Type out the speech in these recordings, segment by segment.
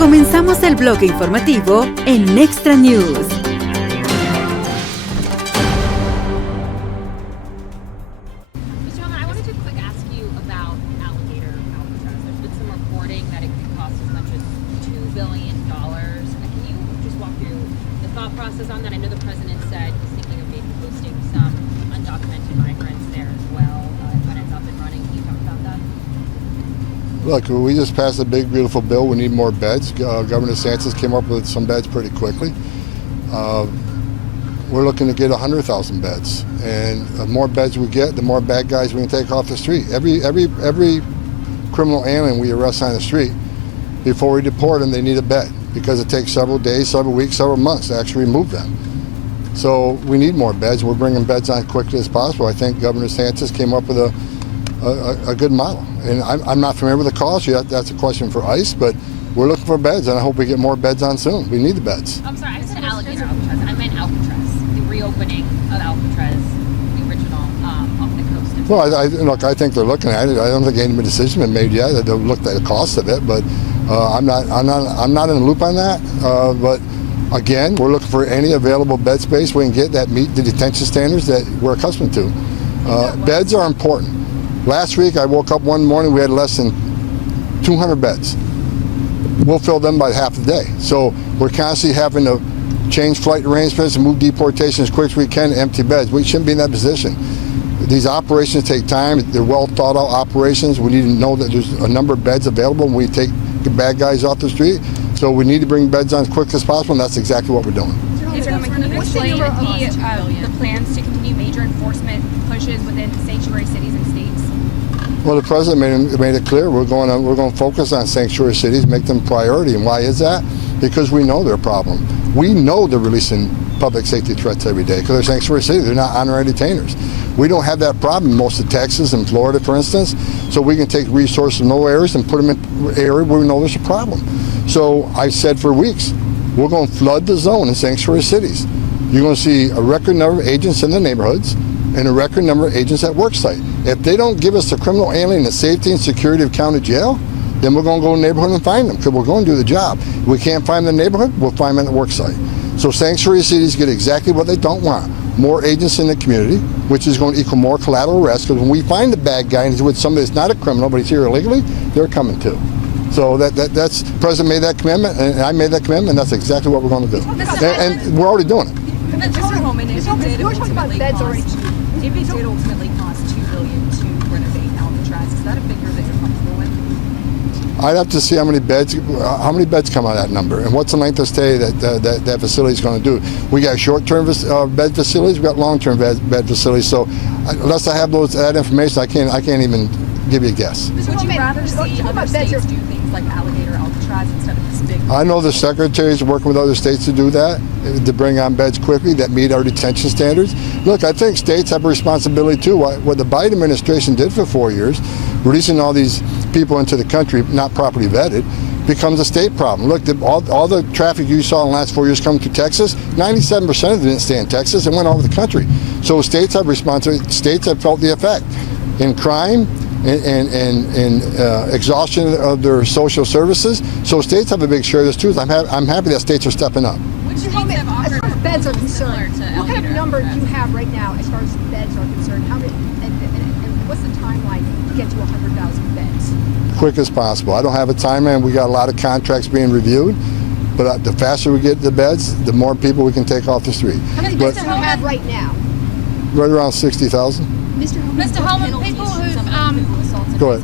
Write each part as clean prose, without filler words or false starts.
Comenzamos el bloque informativo en Extra News. Look, we just passed a big, beautiful bill. We need more beds. Governor DeSantis came up with some beds pretty quickly. We're looking to get 100,000 beds, and the more beds we get, the more bad guys we can take off the street. Every criminal alien we arrest on the street, before we deport them, they need a bed because it takes several days, several weeks, several months to actually remove them. So we need more beds. We're bringing beds on quickly as possible. I think Governor DeSantis came up with a good model. And I'm not familiar with the cost yet. That's a question for ICE, but we're looking for beds, and I hope we get more beds on soon. We need the beds. I'm sorry, I said alligator Alcatraz. I meant Alcatraz, the reopening of Alcatraz, the original off the coast. Well, look, I think they're looking at it. I don't think any decision has been made yet. They've looked at the cost of it, but I'm not in the loop on that. But again, we're looking for any available bed space we can get that meet the detention standards that we're accustomed to. Beds are important. Last week, I woke up one morning, we had less than 200 beds. We'll fill them by half the day. So we're constantly having to change flight arrangements and move deportation as quick as we can to empty beds. We shouldn't be in that position. These operations take time. They're well thought out operations. We need to know that there's a number of beds available when we take the bad guys off the street. So we need to bring beds on as quick as possible, and that's exactly what we're doing. Can you explain the plans to continue major enforcement pushes within sanctuary cities and states? Well, the president made it clear we're going to focus on sanctuary cities, make them priority. And why is that? Because we know they're a problem. We know they're releasing public safety threats every day because they're sanctuary cities. They're not honorary detainers. We don't have that problem in most of Texas and Florida, for instance. So we can take resources in those areas and put them in an area where we know there's a problem. So I said for weeks, we're going to flood the zone in sanctuary cities. You're going to see a record number of agents in the neighborhoods and a record number of agents at work site. If they don't give us the criminal alien the safety and security of county jail, then we're going to go to the neighborhood and find them because we're going to do the job. If we can't find them in the neighborhood, we'll find them at the work site. So sanctuary cities get exactly what they don't want. More agents in the community, which is going to equal more collateral arrest, because when we find the bad guy and he's with somebody that's not a criminal but he's here illegally, they're coming too. So that's the president made that commitment, and I made that commitment, and that's exactly what we're going to do. And we're already doing it. Mr. Holman, if it did ultimately cost $2 billion to renovate Alcatraz, is that a figure that you're comfortable with? I'd have to see how many beds come out of that number, and what's the length of stay that facility is going to do. We got short-term bed facilities, we got long-term bed facilities. So unless I have that information, I can't even give you a guess. Would you rather see other states do things like alligator Alcatraz instead of this big? I know the secretaries are working with other states to do that, to bring on beds quickly that meet our detention standards. Look, I think states have a responsibility too. What the Biden administration did for 4 years, releasing all these people into the country not properly vetted, becomes a state problem. Look, all the traffic you saw in the last 4 years coming through Texas, 97% of it didn't stay in Texas and went all over the country. So states have responsibility. States have felt the effect in crime and exhaustion of their social services. So states have a big share of this too. I'm happy that states are stepping up. As far as beds are concerned, what kind of number do you have right now as far as beds are concerned? How many, and what's the timeline to get to 100,000 beds? Quick as possible. I don't have a timeline. We got a lot of contracts being reviewed, but the faster we get the beds, the more people we can take off the street. How many beds do you have right now? Right around 60,000. Mr. Holman, people who've Go ahead.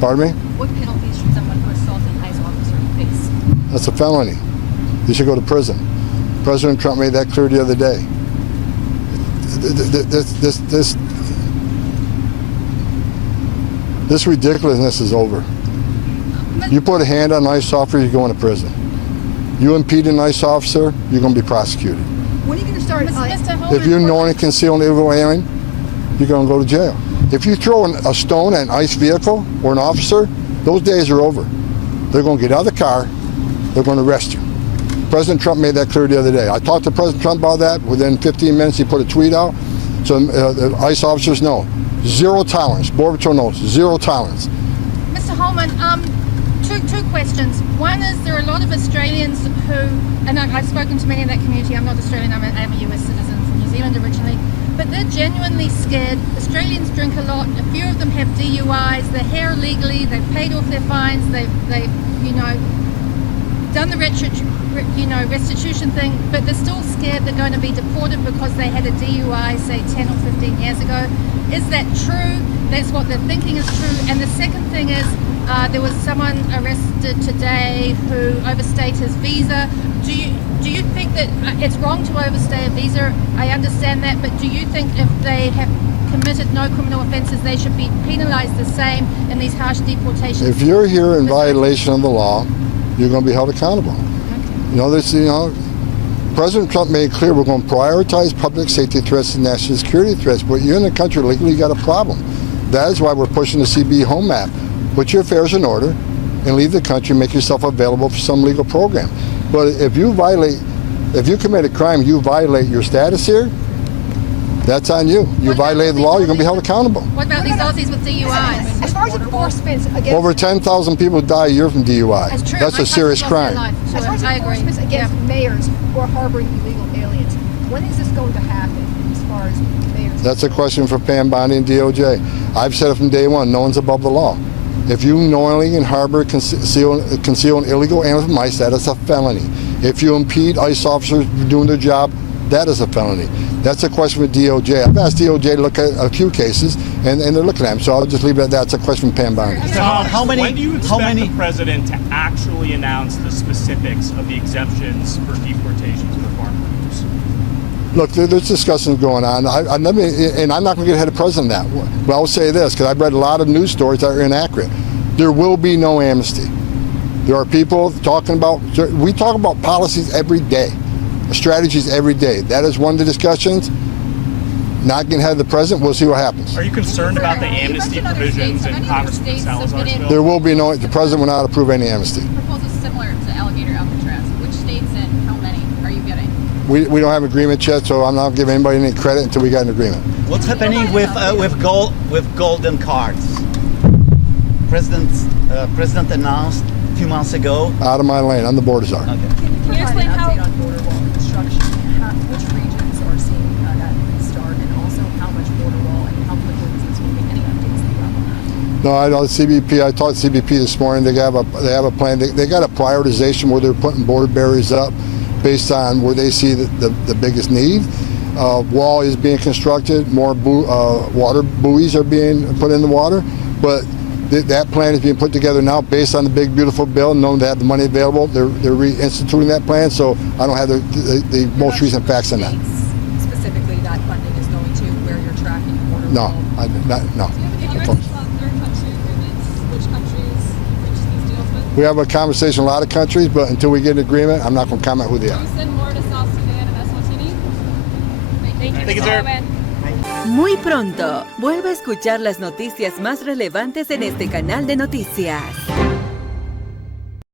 Pardon me? What penalties should someone who assaulted an ICE officer face? That's a felony. You should go to prison. President Trump made that clear the other day. This ridiculousness is over. You put a hand on an ICE officer, you're going to prison. You impede an ICE officer, you're going to be prosecuted. When are you going to start? If you knowingly conceal an illegal alien, you're going to go to jail. If you throw a stone at an ICE vehicle or an officer, those days are over. They're going to get out of the car, they're going to arrest you. President Trump made that clear the other day. I talked to President Trump about that. Within 15 minutes, he put a tweet out. So the ICE officers know. Zero tolerance. Border Patrol knows. Zero tolerance. Mr. Holman, two two questions. One is there are a lot of Australians who, and I've spoken to many in that community. I'm not Australian, I'm a US citizen from New Zealand originally, but they're genuinely scared. Australians drink a lot. A few of them have DUIs. They're here illegally. They've paid off their fines. They've done the restitution thing, but they're still scared they're going to be deported because they had a DUI, say 10 or 15 years ago. Is that true? That's what they're thinking is true. And the second thing is, there was someone arrested today who overstayed his visa. Do you think that it's wrong to overstay a visa? I understand that, but do you think if they have committed no criminal offences, they should be penalised the same in these harsh deportations? If you're here in violation of the law, you're going to be held accountable. Okay. President Trump made clear we're going to prioritize public safety threats and national security threats, but you're in the country legally, you got a problem. That is why we're pushing the CB home map. Put your affairs in order and leave the country, make yourself available for some legal program. But if you commit a crime, you violate your status here, that's on you. You violate the law, you're going to be held accountable. What about these Aussies with DUIs? As far as enforcement against... Over 10,000 people die a year from DUI. That's true. That's a serious crime. As far as enforcement against mayors who are harboring illegal aliens, when is this going to happen as far as mayors? That's a question for Pam Bondi and DOJ. I've said it from day one, no one's above the law. If you knowingly and harbor, conceal an illegal alien from ICE, that is a felony. If you impede ICE officers doing their job, that is a felony. That's a question for DOJ. I've asked DOJ to look at a few cases, and they're looking at them. So I'll just leave it at that. It's a question for Pam Bondi. When do you expect the president to actually announce the specifics of the exemptions for deportation to the farm workers? Look, there's discussions going on. I'm not going to get ahead of the president on that. But I'll say this, because I've read a lot of news stories that are inaccurate. There will be no amnesty. There are people talking about, we talk about policies every day, strategies every day. That is one of the discussions. Not getting ahead of the president, we'll see what happens. Are you concerned about the amnesty provisions in Congressman Salazar's bill? There will be no, the president will not approve any amnesty. Proposals similar to Alligator Alcatraz. Which states and how many are you getting? We don't have an agreement yet, so I'm not giving anybody any credit until we got an agreement. What's happening with golden cards? President announced a few months ago. Out of my lane, I'm the border czar. Okay. Can you explain an update on border wall construction? Which regions are seeing that restart, and also how much border wall and how quickly is this moving? Any updates that you have on that? No, I know CBP. I talked to CBP this morning. They have a plan. They got a prioritization where they're putting border barriers up based on where they see the biggest need. Wall is being constructed. More water buoys are being put in the water, but that plan is being put together now based on the big beautiful bill, knowing they have the money available. They're reinstituting that plan, so I don't have the most recent facts on that. Specifically, that funding is going to where you're tracking border No, wall. no. Can you rate third country agreements? Which countries reach these deals with? We have a conversation with a lot of countries, but until we get an agreement, I'm not going to comment who they Do are. you send more to South Sudan and Eswatini? Thank you, sir. Muy pronto, vuelve a escuchar las noticias más relevantes en este canal de noticias.